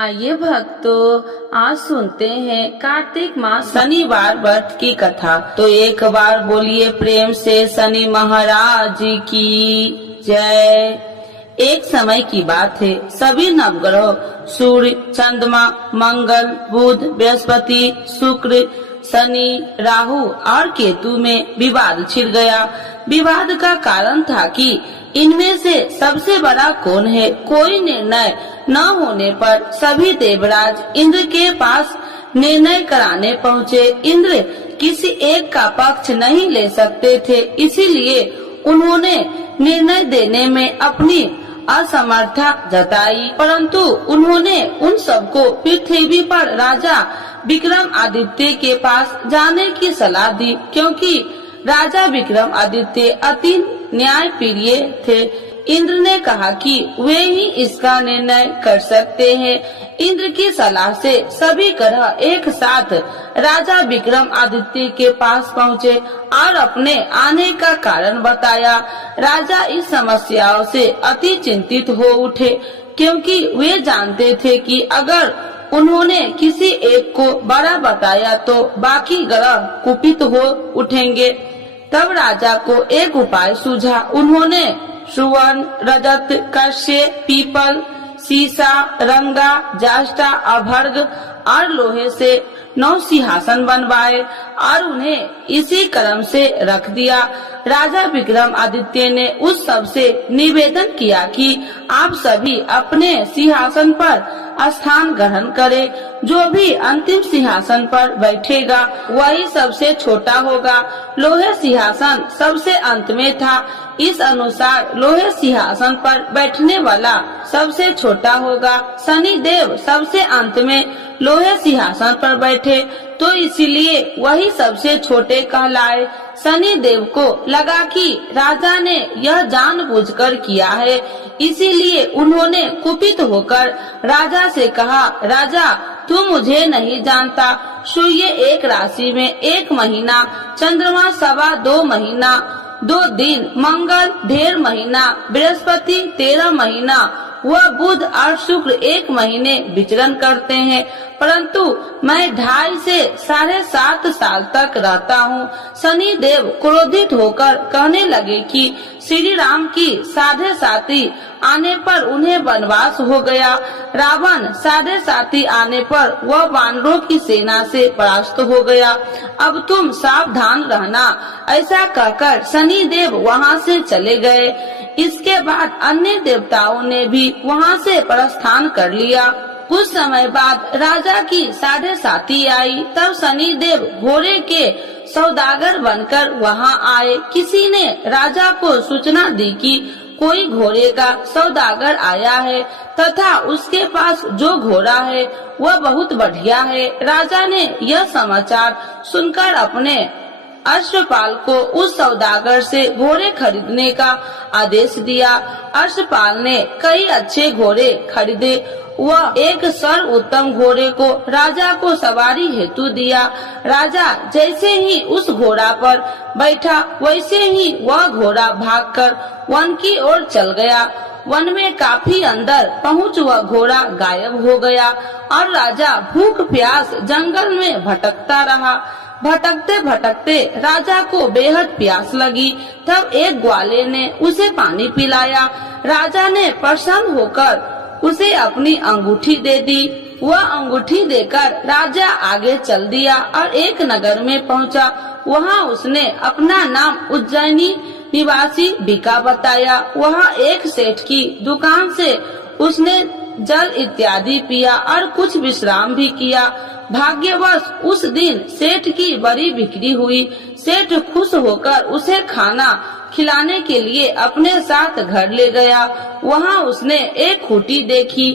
आइए भक्तों, आज सुनते हैं कार्तिक मास शनिवार व्रत की कथा। तो एक बार बोलिए प्रेम से शनि महाराज की जय। एक समय की बात है, सभी नवग्रह सूर्य, चंद्रमा, मंगल, बुध, बृहस्पति, शुक्र, शनि, राहु और केतु में विवाद छिड़ गया। विवाद का कारण था कि इनमें से सबसे बड़ा कौन है। कोई निर्णय न होने पर सभी देवराज इंद्र के पास निर्णय कराने पहुँचे। इंद्र किसी एक का पक्ष नहीं ले सकते थे, इसीलिए उन्होंने निर्णय देने में अपनी असमर्थता जताई। परंतु उन्होंने उन सबको पृथ्वी पर राजा विक्रमादित्य के पास जाने की सलाह दी, क्योंकि राजा विक्रमादित्य अति न्यायप्रिय थे। इंद्र ने कहा कि वे ही इसका निर्णय कर सकते हैं। इंद्र की सलाह से सभी ग्रह एक साथ राजा विक्रमादित्य के पास पहुँचे और अपने आने का कारण बताया। राजा इस समस्याओं से अति चिंतित हो उठे, क्योंकि वे जानते थे कि अगर उन्होंने किसी एक को बड़ा बताया तो बाकी ग्रह कुपित हो उठेंगे। तब राजा को एक उपाय सूझा। उन्होंने सुवर्ण, रजत, कश्य, पीपल, सीसा, रंगा, जाष्टा, अभर्ग और लोहे से 9 सिंहासन बनवाए और उन्हें इसी क्रम से रख दिया। राजा विक्रमादित्य ने उस सब से निवेदन किया कि आप सभी अपने सिंहासन पर स्थान ग्रहण करें। जो भी अंतिम सिंहासन पर बैठेगा वही सबसे छोटा होगा। लोहे सिंहासन सबसे अंत में था, इस अनुसार लोहे सिंहासन पर बैठने वाला सबसे छोटा होगा। शनि देव सबसे अंत में लोहे सिंहासन पर बैठे, तो इसीलिए वही सबसे छोटे कहलाए। शनि देव को लगा कि राजा ने यह जानबूझकर किया है, इसीलिए उन्होंने कुपित होकर राजा से कहा, राजा तू मुझे नहीं जानता। सूर्य एक राशि में 1 महीना, चंद्रमा 2.25 महीना, 2 दिन, मंगल 1.5 महीना, बृहस्पति 13 महीना, वह बुध और शुक्र 1 महीने विचरण करते हैं, परंतु मैं 2.5 से 7.5 साल तक रहता हूँ। शनि देव क्रोधित होकर कहने लगे कि श्री राम की 7.5 आने पर उन्हें वनवास हो गया। रावण 7.5 आने पर वह वानरों की सेना से परास्त हो गया। अब तुम सावधान रहना। ऐसा कहकर शनि देव वहाँ से चले गए। इसके बाद अन्य देवताओं ने भी वहाँ से प्रस्थान कर लिया। कुछ समय बाद राजा की 7.5 आई। तब शनि देव घोड़े के सौदागर बनकर वहाँ आए। किसी ने राजा को सूचना दी कि कोई घोड़े का सौदागर आया है तथा उसके पास जो घोड़ा है वह बहुत बढ़िया है। राजा ने यह समाचार सुनकर अपने अश्वपाल को उस सौदागर से घोड़े खरीदने का आदेश दिया। अश्वपाल ने कई अच्छे घोड़े खरीदे। वह एक सर्वोत्तम घोड़े को राजा को सवारी हेतु दिया। राजा जैसे ही उस घोड़ा पर बैठा, वैसे ही वह घोड़ा भागकर वन की ओर चल गया। वन में काफी अंदर पहुँच वह घोड़ा गायब हो गया और राजा भूख प्यास जंगल में भटकता रहा। भटकते भटकते राजा को बेहद प्यास लगी। तब एक ग्वाले ने उसे पानी पिलाया। राजा ने प्रसन्न होकर उसे अपनी अंगूठी दे दी। वह अंगूठी देकर राजा आगे चल दिया और एक नगर में पहुंचा। वहां उसने अपना नाम उज्जैनी निवासी बिका बताया। वहां एक सेठ की दुकान से उसने जल इत्यादि पिया और कुछ विश्राम भी किया। भाग्यवश उस दिन सेठ की बड़ी बिक्री हुई। सेठ खुश होकर उसे खाना खिलाने के लिए अपने साथ घर ले गया। वहां उसने एक खूंटी देखी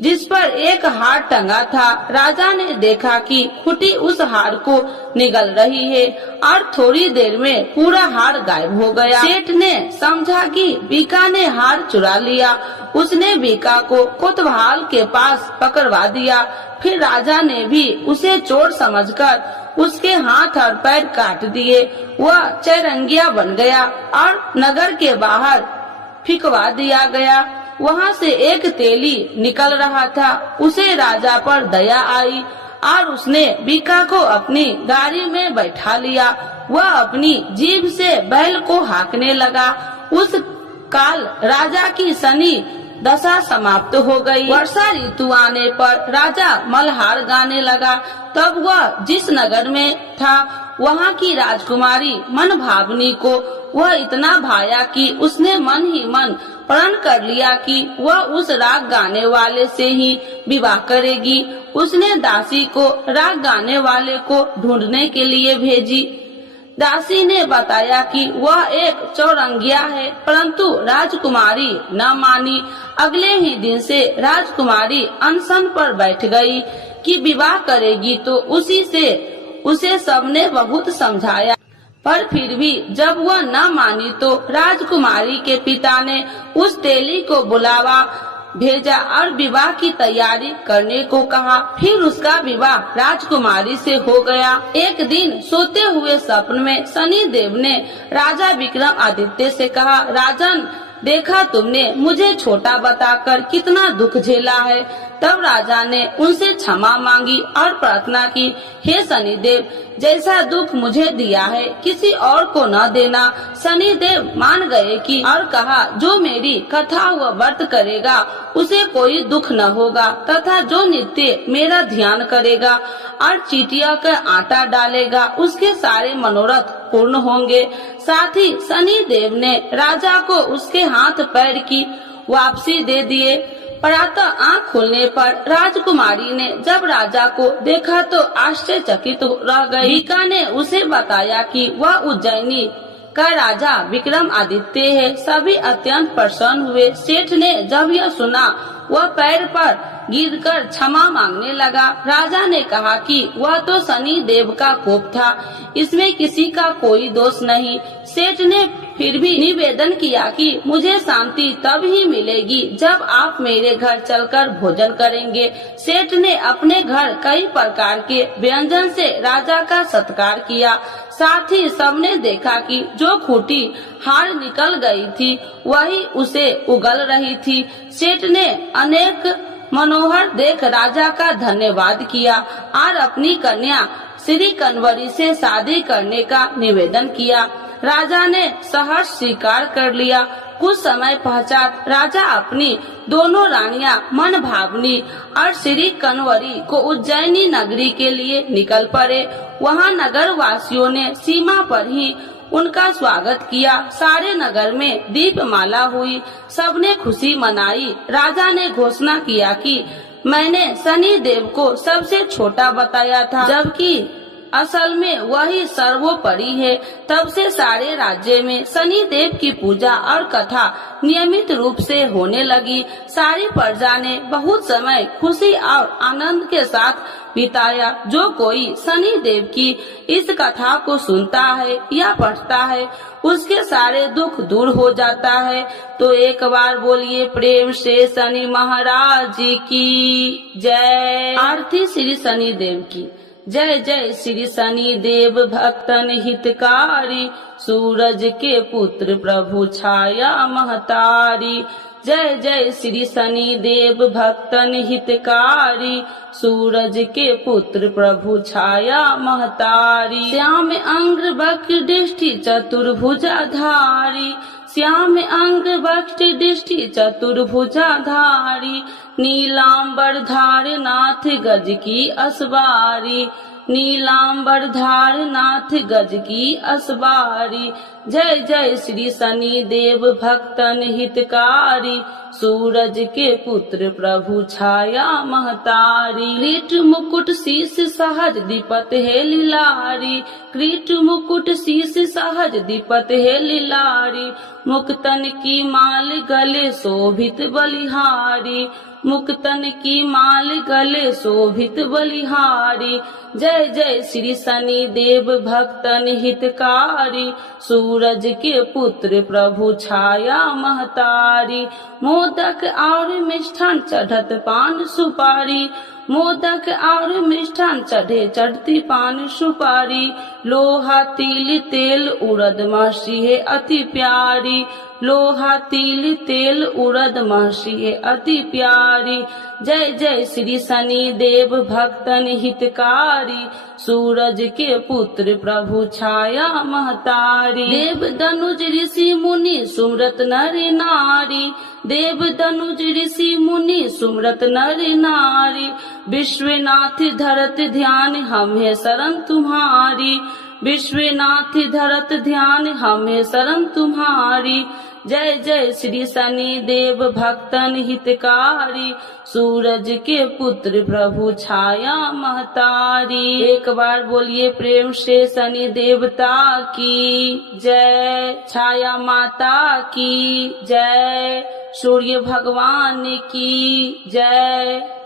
जिस पर एक हार टंगा था। राजा ने देखा कि खूंटी उस हार को निगल रही है और थोड़ी देर में पूरा हार गायब हो गया। सेठ ने समझा कि बीका ने हार चुरा लिया। उसने बीका को कोतवाल के पास पकड़वा दिया। फिर राजा ने भी उसे चोर समझकर उसके हाथ और पैर काट दिए। वह चैरंगिया बन गया और नगर के बाहर फिकवा दिया गया। वहाँ से एक तेली निकल रहा था। उसे राजा पर दया आई और उसने बीका को अपनी गाड़ी में बैठा लिया। वह अपनी जीभ से बैल को हाँकने लगा। उस काल राजा की शनि दशा समाप्त हो गई। वर्षा ऋतु आने पर राजा मल्हार गाने लगा। तब वह जिस नगर में था वहाँ की राजकुमारी मन भावनी को वह इतना भाया कि उसने मन ही मन प्रण कर लिया कि वह उस राग गाने वाले से ही विवाह करेगी। उसने दासी को राग गाने वाले को ढूंढने के लिए भेजी। दासी ने बताया कि वह एक चौरंगिया है, परंतु राजकुमारी न मानी। अगले ही दिन से राजकुमारी अनशन पर बैठ गई कि विवाह करेगी तो उसे सबने बहुत समझाया, पर फिर भी जब वह न मानी तो राजकुमारी के पिता ने उस तेली को बुलावा भेजा और विवाह की तैयारी करने को कहा। फिर उसका विवाह राजकुमारी से हो गया। एक दिन सोते हुए स्वप्न में शनि देव ने राजा विक्रम आदित्य से कहा, राजन, देखा तुमने मुझे छोटा बताकर कितना दुख झेला है। तब राजा ने उनसे क्षमा मांगी और प्रार्थना की, हे शनिदेव, जैसा दुख मुझे दिया है किसी और को न देना। शनिदेव मान गए कि और कहा, जो मेरी कथा व व्रत करेगा उसे कोई दुख न होगा, तथा जो नित्य मेरा ध्यान करेगा और चीटिया का आटा डालेगा उसके सारे मनोरथ पूर्ण होंगे। साथ ही शनिदेव ने राजा को उसके हाथ पैर की वापसी दे दिए। प्रातः आँख खुलने पर राजकुमारी ने जब राजा को देखा तो आश्चर्यचकित रह गई। बीका ने उसे बताया कि वह उज्जैनी का राजा विक्रम आदित्य है। सभी अत्यंत प्रसन्न हुए। सेठ ने जब यह सुना वह पैर पर गिरकर क्षमा मांगने लगा। राजा ने कहा कि वह तो शनि देव का कोप था, इसमें किसी का कोई दोष नहीं। सेठ ने फिर भी निवेदन किया कि मुझे शांति तब ही मिलेगी जब आप मेरे घर चलकर भोजन करेंगे। सेठ ने अपने घर कई प्रकार के व्यंजन से राजा का सत्कार किया। साथ ही सबने देखा कि जो खूंटी हार निकल गई थी वही उसे उगल रही थी। सेठ ने अनेक मनोहर देख राजा का धन्यवाद किया और अपनी कन्या श्री कन्वरी से शादी करने का निवेदन किया। राजा ने सहर्ष स्वीकार कर लिया। कुछ समय पश्चात राजा अपनी दोनों रानियां मन भावनी और श्री कन्वरी को उज्जैनी नगरी के लिए निकल पड़े। वहां नगर वासियों ने सीमा पर ही उनका स्वागत किया। सारे नगर में दीपमाला हुई, सबने खुशी मनाई। राजा ने घोषणा किया कि मैंने शनि देव को सबसे छोटा बताया था, जबकि असल में वही सर्वोपरि है। तब से सारे राज्य में शनि देव की पूजा और कथा नियमित रूप से होने लगी। सारी प्रजा ने बहुत समय खुशी और आनंद के साथ बिताया। जो कोई शनि देव की इस कथा को सुनता है या पढ़ता है उसके सारे दुख दूर हो जाता है। तो एक बार बोलिए प्रेम से शनि महाराज की जय। आरती श्री शनि देव की जय। जय श्री शनि देव भक्तन हितकारी, सूरज के पुत्र प्रभु छाया महतारी। जय जय श्री शनि देव भक्तन हितकारी, सूरज के पुत्र प्रभु छाया महतारी। श्याम अंग वक्र दृष्टि चतुर्भुजाधारी, श्याम अंग वक्र दृष्टि चतुर्भुजाधारी। नीलांबर धार नाथ गज की असवारी, नीलांबर धार नाथ गज की असवारी। जय जय श्री शनि देव भक्तन हितकारी, सूरज के पुत्र प्रभु छाया महतारी। क्रीट मुकुट शीश सहज दीपत है लीलारी, क्रीट मुकुट शीश सहज दीपत है लीलारी। मुक्तन की माल गले शोभित बलिहारी, मुक्तन की माल गले शोभित बलिहारी। जय जय श्री शनि देव भक्तन हितकारी, सूरज के पुत्र प्रभु छाया महतारी। मोदक और मिष्ठान चढ़त पान सुपारी, मोदक और मिष्ठान चढ़े चढ़ती पान सुपारी। लोहा तिल तेल उड़द मासी है अति प्यारी, लोहा तिल तेल उड़द महर्षि अति प्यारी। जय जय श्री शनि देव भक्तन हितकारी, सूरज के पुत्र प्रभु छाया महतारी। देव धनुज ऋषि मुनि सुमरत नर नारी, देव धनुज ऋषि मुनि सुमरत नर नारी। विश्वनाथ धरत ध्यान हमें शरण तुम्हारी, विश्वनाथ धरत ध्यान हमें शरण तुम्हारी। जय जय श्री शनि देव भक्तन हितकारी, सूरज के पुत्र प्रभु छाया महतारी। एक बार बोलिए प्रेम से शनि देवता की जय, छाया माता की जय, सूर्य भगवान की जय।